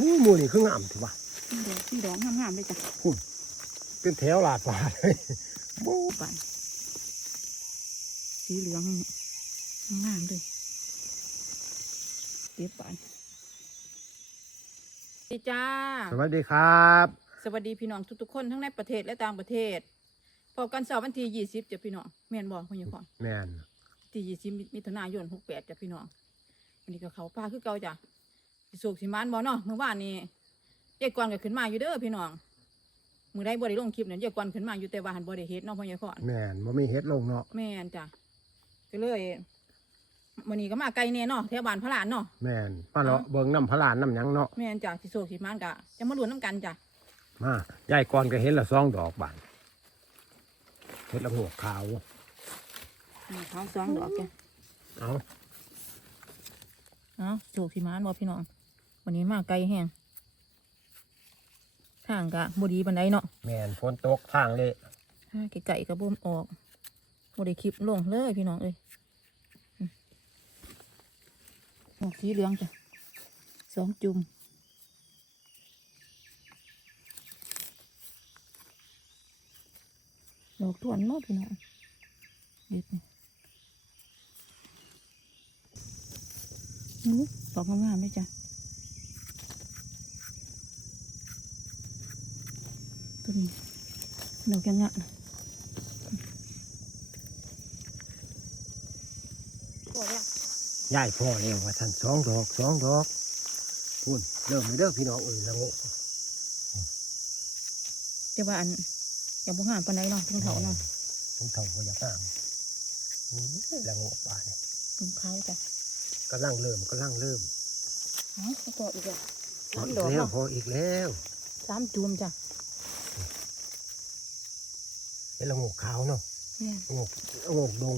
นี่หมูนี่คืองามถือว่าเดี๋ยวสีดองงามๆเลยจ้ะเป็นแถวลาดฟ้าเลยโอ้ปันสีเหลืองงามเลยเก็บปันดีจ้า สวัสดีครับ สวัสดีพี่น้องทุกๆคนทั้งในประเทศและต่างประเทศพบกันเสาร์วันที่ยี่สิบจ้ะพี่น้องแม่นบอกคุณยายพรแม่นที่ยี่สิบมิถุนายนหกแปดจ้ะพี่น้องวันนี้ก็เขาพาคือเก่าจ้ะ สิโศกสิมานบ่เนาะเมื่อวานนี้ยายกวนก็ขึ้นมาอยู่เด้อพี่น้องมือได้บ่ได้ลงคลิปเนี่ยยายกวนขึ้นมาอยู่แต่ว่าหันบ่ได้เฮ็ดเนาะพ่อยายพรแม่นบ่มีเฮ็ดลงเนาะแม่นจ้ะก็เลยวันนี้ก็มาไกลแน่เนาะแถวบ้านพระหลานเนาะแม่นมาเลาะเบิ่งน้ำพระลานน้ำหยังเนาะแม่นจ้ะสิโศกสิมานกะจะมาลุ้นน้ำกันจ้ะมายายก่อนก็เห็นละสองดอกบานเฮ็ดละหัวขาวอ่าเขาสองดอกจ้ะเอาเนาะโศกสิมานบ่พี่น้อง วันนี้มาไกลแห้งทางกะบ่ดีปานใดเนาะแม่นฝนตกทางเละถ้าไก่ๆก็บ่มออกบ่ได้คลิปลงเลยพี่น้องเอ้ยอืมออกสีเหลืองจ้ะสองจุ่มดอกทวนเนาะพี่น้องเด็ดนี่อู้ดอกงามๆเลยจ้ะตัว นี้ดอกยังงะนะตัวเนี้ยยายพ่อแล้วว่าท่านสองดอกสองดอกพูนเริ่มเลยเด้อพี่น้องเอ้ยละโงกจะว่าอันอย่าบุหานปานใดเนาะถึงเถาเนาะต้องเท่าก็อยากงามโอ้ยละโงกป่าเนี่ยถึงเขาจ้ะกำลังเริ่มกำลังเริ่มเอ้าแล้วก็อีกอะพอสามอีดกอกแล้วเนาะพออีกแล้วสามจุ่มจ้ะ เป็นละโงกขาวเนาะแม่นละโงกละโงกดง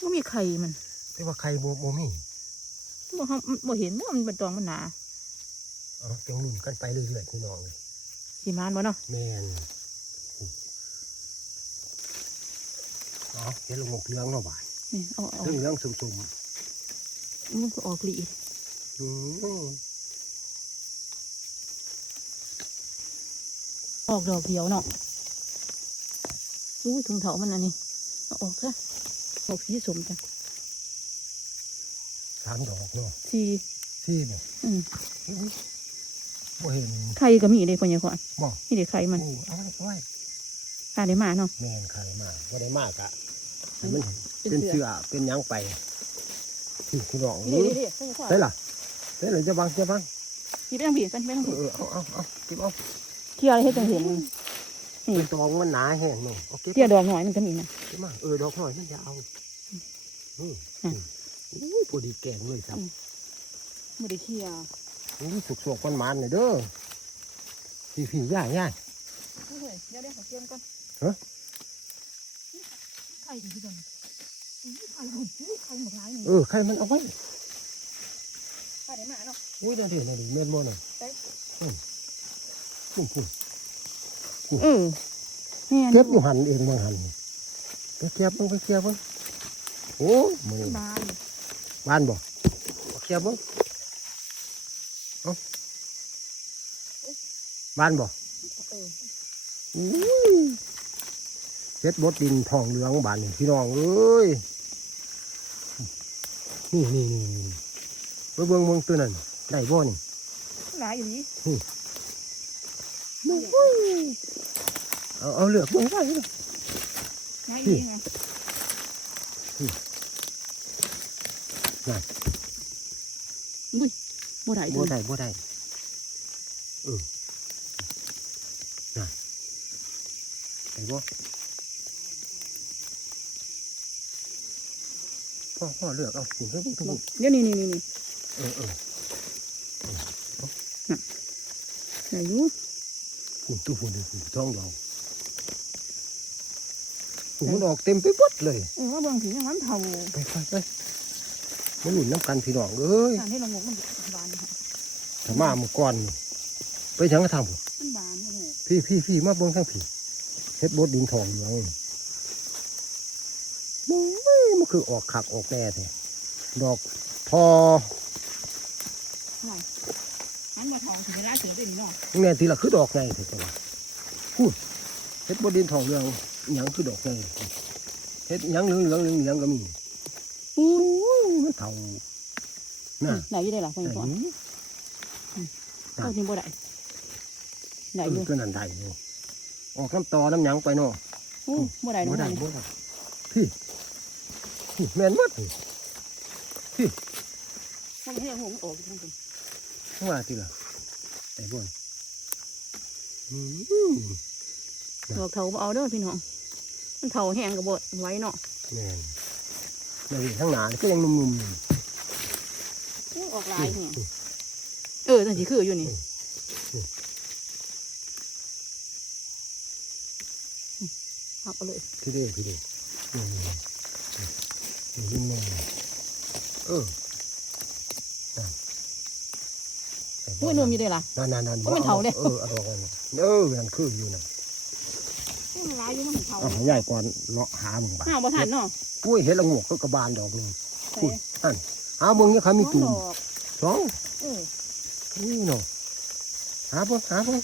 ก็มีไข่มันแต่ว่าใครโมโมมีบ่เฮาบ่เห็นว่ามันเป็นตองมันหนาเอ๋อจังลุ่นกันไปเรื่อยๆพี่น้องเลยสีมานบ่เนาะแมนอ๋อเห็นละโงกเหลืองเนาะบ่ายนี่เอาเอาเรื่องเหลืองสุ่มมันก็ออกหลีๆอืม ออกดอกเดียวเนาะอู้ยถุงเถามันอันนี้เอาออกซะออกสีสมจ้ะสามดอกเนาะสีสี่บ่อืมอุ๊ยบ่เห็นไข่ก็มีเลยพ่อใหญ่ขวัญบ่นี่เด็กไข่มันโอ้เอาไว้ตาได้มาเนาะแมนใครมาบ่ได้มากอะให้มันเป็นเป็นเสือเสื้อเป็นหยังไปที่พี่น้องนี่นี่นี่พ่อใหญ่ขวัญได้ล่ะได้เลยจะบังจะบังพี่ไปทางผีไปไปทางผีเออเอาเอาเอาเก็บเอา เที่ยวอะไรให้จังเห็นเป็นตองมันหนาแห้งเนาะเอาเก็บเที่ยวดอกหน่อยมันก็มีนะเก็บมาเออดอกหน่อยมันจะเอาอืมอืมอุ้ยพอดีแกงเลยครับไม่ได้เที่ยวอุ้ยสุกสวกมันมันเลยเด้อพี่พี่ย่าย่าเฮ้ยเดี๋ยวเดี๋ยวขอเตรียมก่อนฮะไข่ที่ก่อนไข่หมดไข่หมดร้ายหนึ่งเออใครมันเอาไว้ไข่ได้มาเนาะอุ้ยเดี๋ยวเดี๋ยวเดี๋ยวเม่นบ่น่ะ ไปอืมปุ่มปุ่มเออนี่เก็บอยู่หันเองบางหันไปเก็บมึงไปเก็บมึงโอ้มือบ้านบ้านบ่ไปเก็บมึงเอาบ้านบ่เอออุ้ยเฮ็ดบดดินทองเหลืองบานนี่พี่น้องเอ้ยนี่นี่นี่นี่ไปเบิ่งเบิ่งตัวนั้นได้บ่นี่หลายอยู่นี่ เอาเอาเลือกเบิ่งไว้เลยง่ายดีไงบุ้ยบ่ได้บ่ได้บ่ได้เออน่ะได้บ่พ่อพ่อเลือกเอาคุณเพิ่งทุกคนเดี๋ยวนี่นี่นี่นี่เออเออไหนอยู่ คุณทุกคนเลยคุณท้องเราคุณมันออกเต็มไปหมดเลยเออว่าบางทีมันเทาไปไปไปมันหลุนน้ำกันพี่น้องเอ้ยให้เรางมันบานถ้ามาเมื่อก่อนไปฉังก็ทำผมมันบานพี่พี่พี่มาเบิ่งทั้งพี่เฮ็ดบดดินทองเหลืองโอ้ยมันคือออกขักออกแน่แท้ดอกพ่อ มันมาทองถึงเวลาเสือได้นี่เนาะแม่ทีละคือดอกไงเถอะจ้ะพูดเฮ็ดบดินทองเรืองหยังคือดอกไงเฮ็ดหยังเหลืองเหลืองเหลืองเหลืองก็มีอู้ยมันเท่าน่ะไหนอยู่ได้ล่ะพ่อไหนใหญ่ก่อนก็ยังบ่ได้ไหนเออยู่อก็นั่นได้อยู่ออกน้ำตอน้ำหยังไปเนาะอู้บ่ได้บ่เนาะได้นี่บ่ได้พี่พี่แม่นหมดพี่เพราะมันให้หงออกทั้งคน ว่าทีละไอ้บ่นอืมดอกเถาบ่เอาเด้อพี่น้อง มันเถาแห้งก็บ่ไหว้เนาะแม่นแม่นทั้งหนาก็ยังหนุ่มๆอยู่อู้ออกลายแห้งเออจังสิคืออยู่นี่เอาไปเลยพี่เด้พี่เด้นี่นี่นี่นี่แม่เออนั่น ไอ้บ่อุ้ยนมอยู่ได้ล่ะนั่นนั่นนั่นก็ไม่เท่าเลยเออเอาดอกนั่นเออนั่นคืออยู่นั่นอู้มันลายอยู่มันเถาเอาใหญ่ก่อนเลาะหาเมึงบ้าห้าบ่ทันเนาะอุ้ยเห็ดละงวกก็กระบาลดอกหนึงใส่อุ้ยนั่นหาเบิ่งนี่เขามีตุ่มสองนี่เนาะหาเบิ่งหาเบิ่ง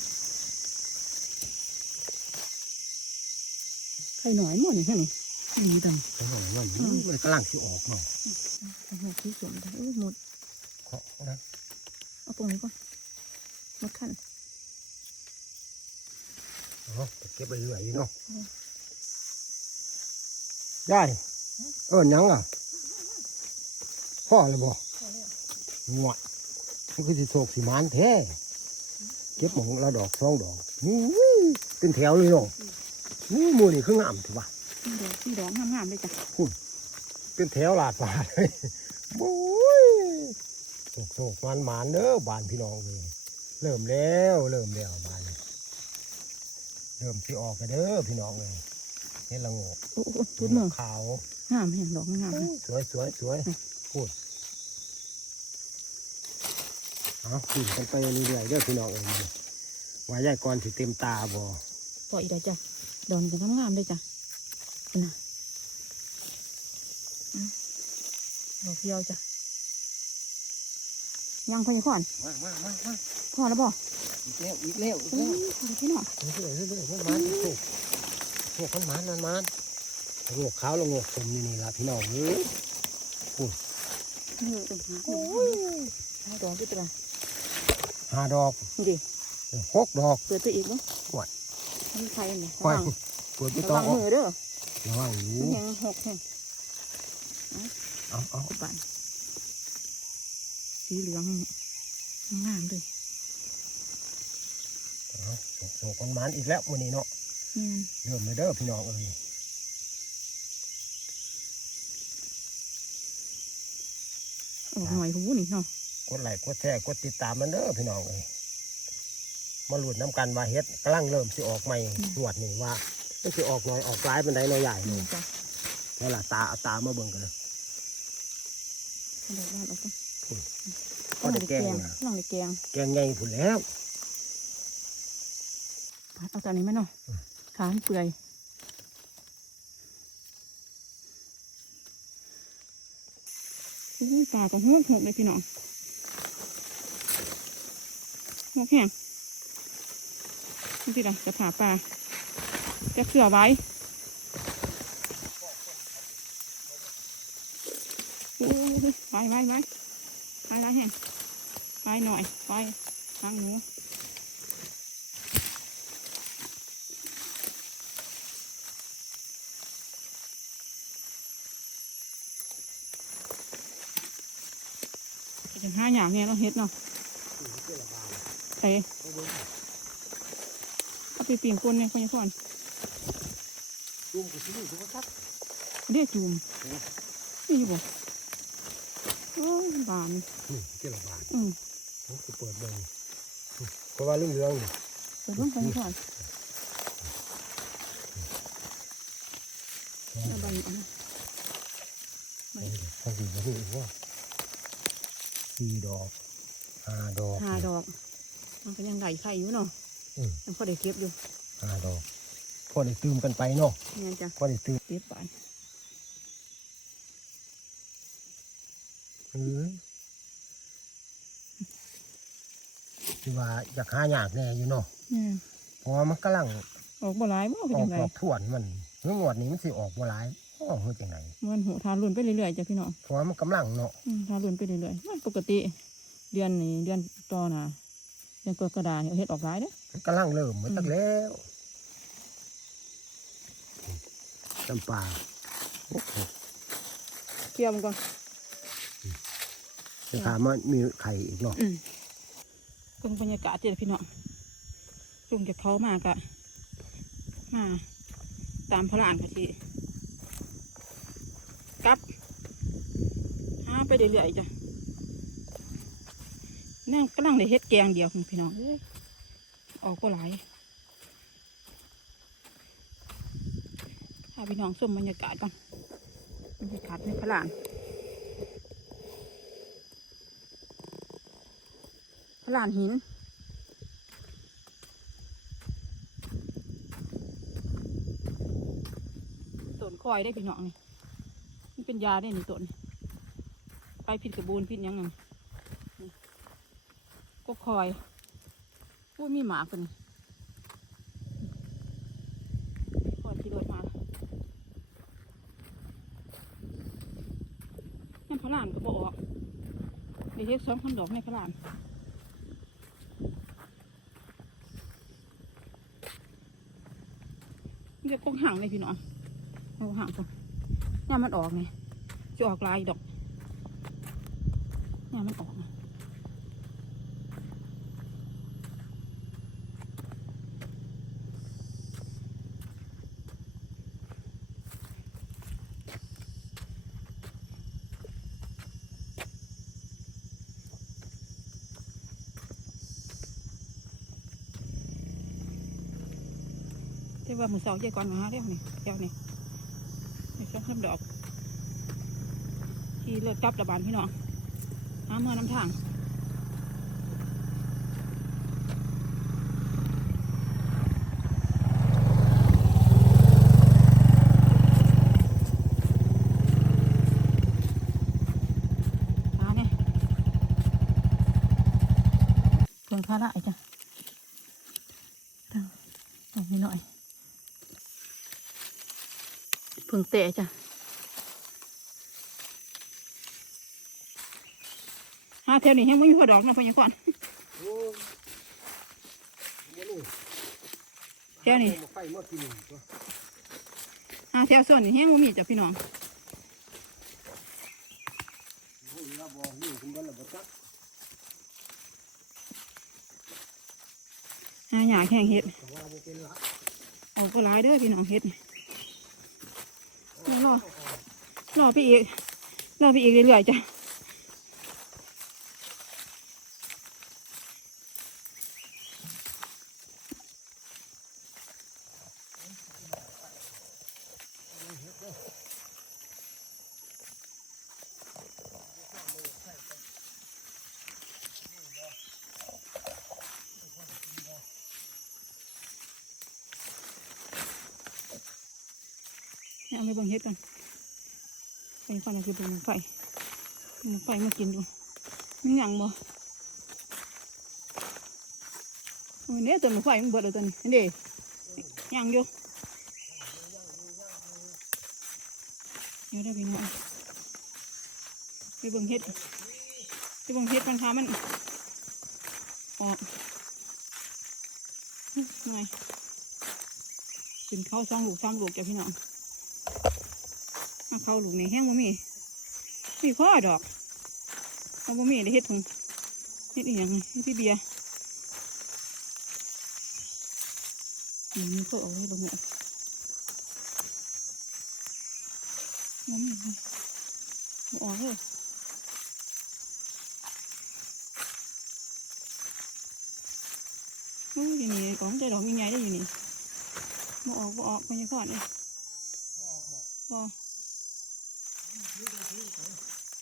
ไข่หน่อยหมดนี่แค่นี้ดีจังเอาหน่อยมันมันกำลังสิออกเนาะโอ้โหที่สมจังเอ้หมดเคาะนะเอาตรงนี้ก่อน มดขั้นเอาไปเก็บไปเรื่อยอยู่เนาะได้เออหยังอะพ่อเลยบ่งวดมันคือสิโศกสิมานแท้เก็บหมองละดอกสองดอกนี่เป็นแถวเลยเนาะนี่หมูนี่คืองามถือว่าที่ดอกที่ดอกงามๆเลยจ้ะเป็นแถวลาดป่าเลยโอ้ยโศกโศกมันมานเด้อบานพี่น้องเลย เริ่มแล้วเริ่มแล้วบานนี้เริ่มสิออกกันเด้อพี่น้องเลยเห็นละโงกโอ้โหตุดเมืองขาวงามแห่งดอกงามสวยสวยสวยพูดเอาขึ้นกันไปเรื่อยๆเด้อพี่น้องเอ้ยว่าใหญ่ก่อนสิเต็มตาบ่ปล่อยได้จ้ะดอกกันงามๆเลยจ้ะน่ะอะดอกเดียวจ้ะ ยังพยังก่อนมามามามาพอแล้วบ่อีกแล้วอีกแล้วอีกอุ้แล้วยวพี่น้องเรื่อยเรื่อยมันมันโชคโชคมันมันมันมันโงกขาวละโงกสมนี่นี่ละพี่น้องเอ้ยเออเออโอ้ยเอาดอกด้วยจ้ะห้าดอกนี่ดิหกดอกเปิดตัวอีกเนาะโอ้ยมีใครเนี่ยค่ระอยวังเปิดไประต่อวังมือเด้อระวังอยู่ยังหกแห่งเอาเอากบาน สีเหลืองงามเลยเอาโชคโชคมันมันอีกแล้วมื้อนี้เนาะอืมเริ่มเลยเด้อพี่น้องเอ้ยออกหน่อยหูนี่เนาะกดไลค์กดแชร์กดติดตามมันเด้อพี่น้องเอ้ยมาหลุดน้ำกันว่าเฮ็ดกำลังเริ่มสิออกใหม่หวดนี่ว่ามันสิออกน้อยออกหลายเป็นไดน้อยใหญ่นี่นี่จ้ะแล้วล่ะตาเอาตามาเบิ่งกันเลยกระโดดบ้านออกกัน พอได้แกงงนะล่องในแกง แกงใหญ่ผุนแล้วเอาตอนนี้ไหมเนาะอืมขามันเปื่อยอุ้ยปลาก็หกหกเลยพี่น้องหกแห้งนี่สิล่ะจะผ่าปลาจะเสือไว้โอ้ยไว้ไว้ไว้ ไว้ไว้แห้งไว้หน่อยไว้ทางหนูจะห้าอย่างเนี่ยเราเฮ็ดเนาะใส่เอาไปปีนก้นเนี่ยคนยังก่อนจุ่มกูสิลูกครับเรียกจูมนี่อยู่บ่โอ้ย บานนี่เจ้าละบาทอืมผมสิเปิดเบิ่งเพราะว่าเรื่องเรื่องนี่เปิดเรื่องคนยังก่อนแล้วบานเอามาเขาสิบ่ฮู้ว่าสี่ดอกห้าดอกหาดอก มันก็ยังไหลไข่อยู่เนาะอืมยังพอได้เก็บอยู่ห้าดอกพอได้ตื่มกันไปเนาะเนี่ยจ้ะพอได้ตื่มเก็บบา เออที่ว่าอยากหายากแน่อยู่เนาะอืมเพราะว่ามันกำลังออกบ่หลายบ่เป็นออจักงไดดอกถ่วนมันเมื่องวดนี้มันสิออกบ่หลายออกเฮ็ดจังไดมันหูทานรุ่นไปเรื่อยๆจ้ะพี่น้องเพราะว่ามันกำลังเนาะอืมทานรุ่นไปเรื่อยๆมันปกติ เดือนนี้เดือนต่อหน้าเดือนกรกฎาเนี่ยเฮ็ดออกหลายเด้อ มันกำลังเริ่มมาตั้งแล้วจำปาโอ้โห เกี่ยวมันก่อน จะถามว่ามีไข่อีกเนาะอืมเบิ่งบรรยากาศเจ้ะพี่น้องจุงจากเขามากะมาตามพระลานกะสิกลับหาไปเรื่อยๆจ้ะนั่งกำลังได้เฮ็ดแกงเดียวพี่น้องเอ้ยออกก็หลายพาพี่น้องชมบรรยากาศก่อนบรรยากาศในพระลาน พลานหิน ต้นคอยได้พี่น้องนี่มันเป็นยาได้นี่ต้นไปผิดกระบูนผิดยังไงก็คอยพูดมีหมาคนนี้คอยที่รถมานั่นพระลานก็บอกเดี๋ยวเฮ็ดสองพันดอกในพระลานเดี๋ยว กห่างเลยพี่น้องเอาห่างก่อนเนี่ยมันออกไงจะออกลายดอกเนี่ยมันออกไง แต่ว่ามือเสาเจ๊ก่อนมาหาเร็วนี่เจ้านี่ไม่ชอบทำดอก ที่เลือกกลับระบานพี่น้องหาเมื่อน้ำทางหาเนี่ยเพิ่งพาละไอ้จ้ะตั้งตรงนี้หน่อย เพิ่งเตะจ้ะหาแถวนี้ยังไม่มีพอดอกนะพ่อยังก่อนโอ้ยเดี๋ยวนี่แค่นี้เอาไฟมากินตัวหาแถวส่วนนี้ยังไม่มีจ้ะพี่น้องอาหาหยาแข่งเห็ดแต่ว่าบ่เป็นละเอาก็ร้ายเด้อพี่น้องเห็ดนี่ รอรอพี่เอกรอพี่เอกเรื่อยๆจ้ะเนี่ยเอาไปเบิ่งเห็ดกันไป ก่อนนะคือเป็นหมูไฟหมูไฟมากินดูมันหยังบ่โอ้ยเนี่ยต้นหมูไฟมันเบิดแล้วต้นนี้เด้หยังอยู่เดี๋ยวได้พี่น้องไปเบิ่งเห็ดไปเบิ่งเห็ดมันค่ะมันออกหน่อยกินข้าวสองลูกสามลูกจ้ะพี่น้อง เข้าลูกในแห้งบ่มีมีข้อดอกเอาบ่มีได้เฮ็ดผงเฮ็ดอีหยังเฮ็ดที่เบียร์อืมก็เอาไว้ลงหัวบ่มีบ่ออกเลยโอ้ยนี่ของใจดอกมีไงได้อยู่นี่บ่ออกบ่ออกบรรยากาศเลยบ่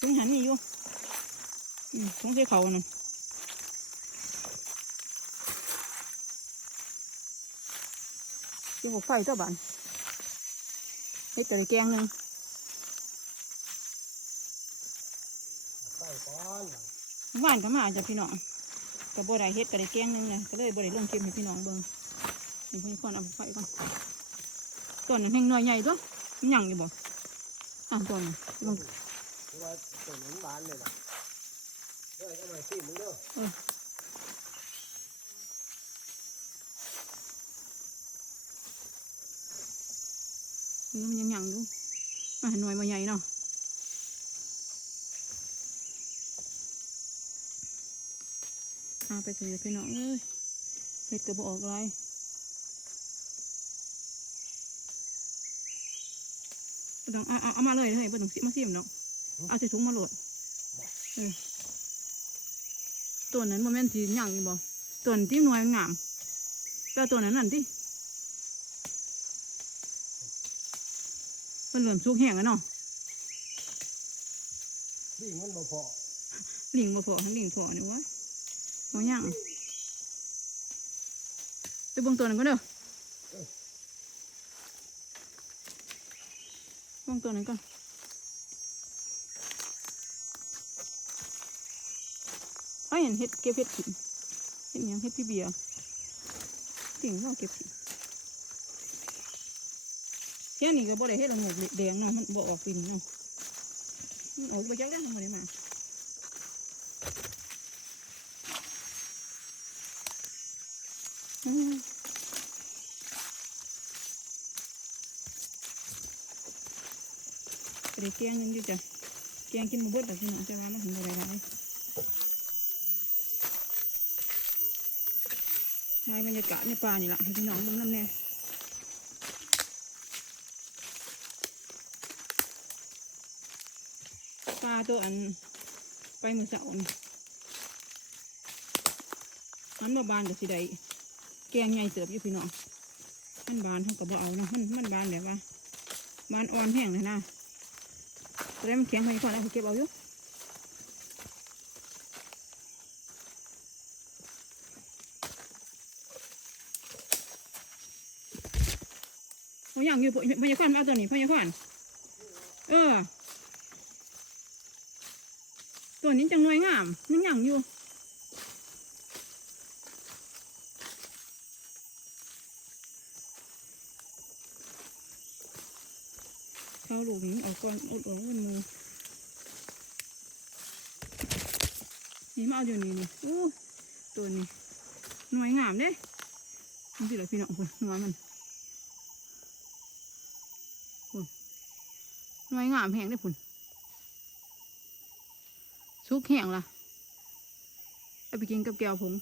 ถึงหันนี่อยู่อืมของเจ้าเขานั่นเจ้าบอกไฟเจ้าบ้านเฮ็ดกระดิแกงหนึ่งไฟก่อนบ้านก็มาจ้ะพี่น้องก็บ่ได้เฮ็ดก็ได้แกงหนึงเลยก็เลยบ่ได้ลงคลิปให้พี่น้องเบิ่งนี่พี่ก่อนเอาไฟก่อนต้นนั้นแห้งน้อยใหญ่ตัวมันหยังอยู่บ่ อะต้นนี้ลงว่าตัวนี้บานเลยล่ะเด้อเอามาสิมึงเด้อเออมันยังหยังอยู่มาหน่วยมาใหญ่เนาะเอาไปเสียพี่น้องเอ้ยเฮ็ดก็บ่ออกไร บ่ต้องเอาเอาเอามาเลยเฮ้ยบ่ต้องสิมาซิมเนาะเอาใส่ถุงมาโหลดเออตัวนั้นโมเมนต์ที่หยังอยู่บ่ตัวนั้นที่หน่วยงามแปลตัวนั้นนั่นที่มันเหลื่อมสุกแห้งแล้วเนาะนี่มันบ่พอลิงบ่พอทั้งลิงพอเนี่ยวะเอาย่างไปเบิ่งตัวนั้นก่อนเด้อ เบิ่งตัวนั้นก่อนเขาเห็นเห็ดเก็บเห็ดถิ่นเห็นหยังเห็ดพี่เบียร์ติ่งเราเก็บถิ่นเที่ยนี้ก็บ่ได้เห็ดละโงกแดงเนาะมันบ่ออกปีนี้เนาะมันออกไปจักแล้วมันบ่ได้มาอืม ไปได้แกงนึงอยู่จ้ะแกงกินมาเบิดแต่พี่น้องจะว่ามันถึงอะไรไรนายบรรยากาศในป่านี่ละให้พี่น้องเบิ่งน้ำแน่ปลาตัวอันไปมือเสาร์นี่มันมาบานกับสิได้แกงใหญ่เติบอยู่พี่น้องมันบานเท่ากับบ่เอานะมันมันบานแบบว่าบานอ่อนแห้งเลยนะ แต่มันแข็งไปก่อนแล้วเก็บเอาอยู่พย่างอยู่พยาขวันมาเอาตัวนี้พยาขวันเออ ตัวนี้จังน้อยงามยังหยังอยู่ เข้าลูกนี้ออกก่อนอดออกมันมือนี่มาเอาอยู่นี่นี่โอ้ตัวนี้หน่วยงามเด้มันสิเหรอพี่น้องคนหน่วยมันคนหน่วยงามแห้งได้ผุนสุกแห้งล่ะเอาไปกินกับแก้วผง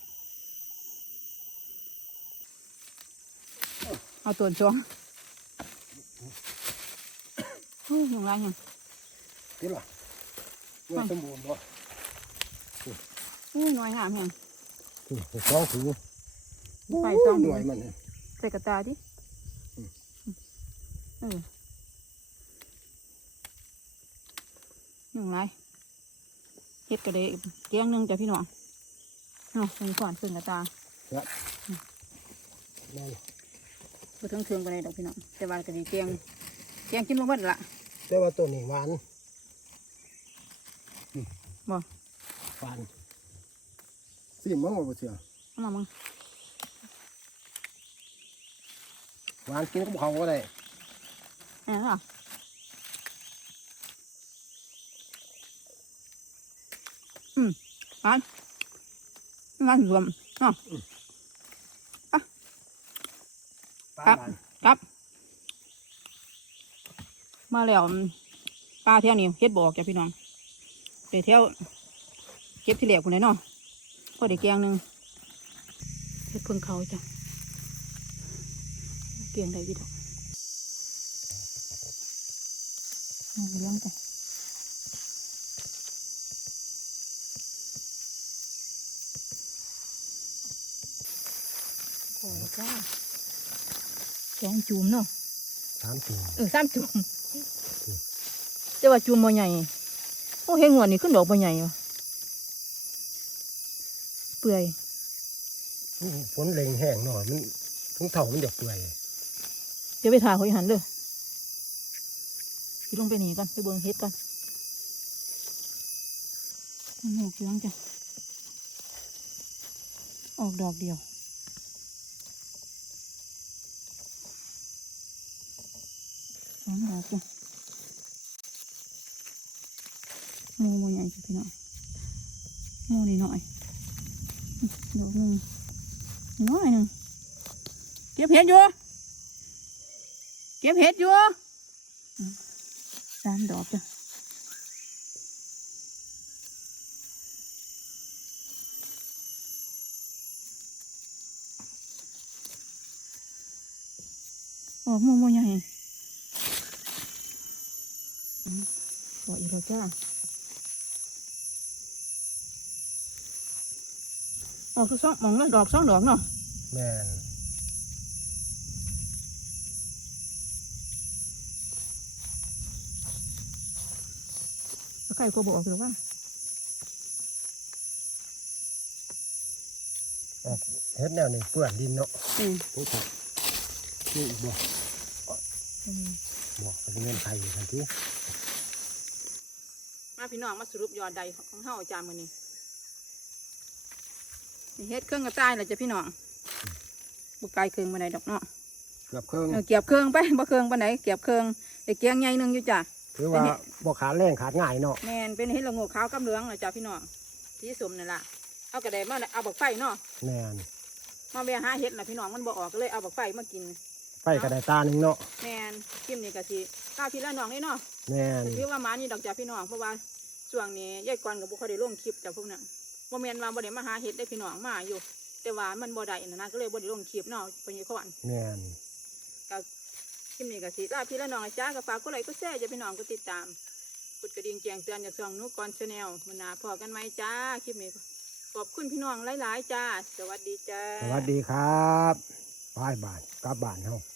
เอาตัวจ้อง อ้ยยังไรยังกินล่ะว่าสมบูรณ์บ่อู้น้อยงามแฮงนี่สองถุงไปสองหถุน่วยงมันเนี่ยใส่กระตาดิอืมเออยังไรเฮ็ดกระเดะเตียงหนึงจ้ะพี่น้องเนาะเป็นขวานเป็นกระตานั่นบ่ถึงเทืองกันเลยดอกพี่น้องแต่ว่ากระดีเตียงเตียงกินบ่เบิดละ แต่ว่าตัวนี้หวานบ่หวานสิมึงบ่เสียเอามามึงหวานกินกับเขาก็ได้แอนล่ะอืมหวานงานรวมเนาะปลาครับหวานครับ มาแล้วปลาเที่ยวนี้เฮ็ดบอกจ้ะพี่น้องเดี๋ยวเที่ยวเก็บที่เหลือคนไหนเนาะพอได้แกงหนึ่งเฮ็ดเพิ่งเขาจ้ะเกียงได้อยี่ดอกเอาไปเลี้ยงจ้ะโอ้ยจ้าแกงจูมเนาะสามถุงเออสามจุ่ม แต่ว่าจุ่มบ่ใหญ่โอ้เห็นหัวนี่ขึ้นดอกบ่ใหญ่วะเปื่อยฝนเล็งแห้งหน่อยมันทุ่งเท่ามันจะเปื่อยเดี๋ยวไปถ่ายเขาอีหันเลยพี่ลงไปนี่ก่อนไปเบิ่งเฮ็ดก่อนนี่เสียงจ้ะออกดอกเดียวสองดอกจ้ะโมโมใหญ่จ้ะพี่น้องโมนี่หน่อยดอกหนึ่งนี่น้อยหนึ่งเก็บเห็ดอยู่เก็บเห็ดอยู่อืมสามดอกจ้ะออกโมโมใหญ่อืมออกอีกแล้วจ้า ออกทุกสองหมองแล้วดอกสองดอกเนาะแม่นแล้วใครก็บอกหรือว่าออกเฮ็ดแนวนี้เปื้อนดินเนาะเออโอ้โหนี่อีกบ่บ่เป็นเงินไทยทันทีมาพี่น้องมาสรุปยอดใดของเฮาจามือนี้นี่ เฮ็ดเครื่องกระต่ายแล้วจ้ะพี่น้องบุกไกลเครื่องมาไหนดอกเนาะเกือบครึ่งเออเก็บเครื่องไปบ่เครื่องปานไหนเก็บเครื่องแต่เกียงใหญ่หนึงอยู่จ้ะ ถือว่าบ่ขาดแรงขาดง่ายเนาะแมนเป็นเห็ดละโงกขาวกับเหลืองนะจ้าพี่น้องที่สมนั่นล่ะเอากระไดมาเอาบักไฟเนาะแม่นมาแวะหาเห็ดนะพี่น้องมันบ่ออกก็เลยเอาบักไฟมากินไฟกระไดตาหนึ่งเนาะแมนกิมนี่กะทิก้าวทีละน้องนี่เนาะแม่น ถือว่าหมานี่ดอกจ้าพี่น้องเพราะว่าช่วงนี้ยายกวนกับบุคคลได้ลงคลิปจ้าพวกนั้น บ่แมนว่าบ่ได้มาหาเห็ดได้พี่น้องมาอยู่ แต่ว่ามันบ่ได้นะนะก็เลยบ่ได้ลงคลิปเนาะเพิ่นยี่ขวัญแม่นก็คลิปนี้ก็สิลาพี่ละน้องนะจ้าก็ฝากกดไลค์กดแชร์จ้าพี่น้องกดติดตามกดกระดิ่งแจ้งเตือนจากช่องหนุกรชาแนลมื้อหน้าพอกันไหมจ้าคลิปนี้ก็ขอบคุณพี่น้องหลายๆจ้า สวัสดีจ้า สวัสดีครับบายบานกลับบ้านเฮาจ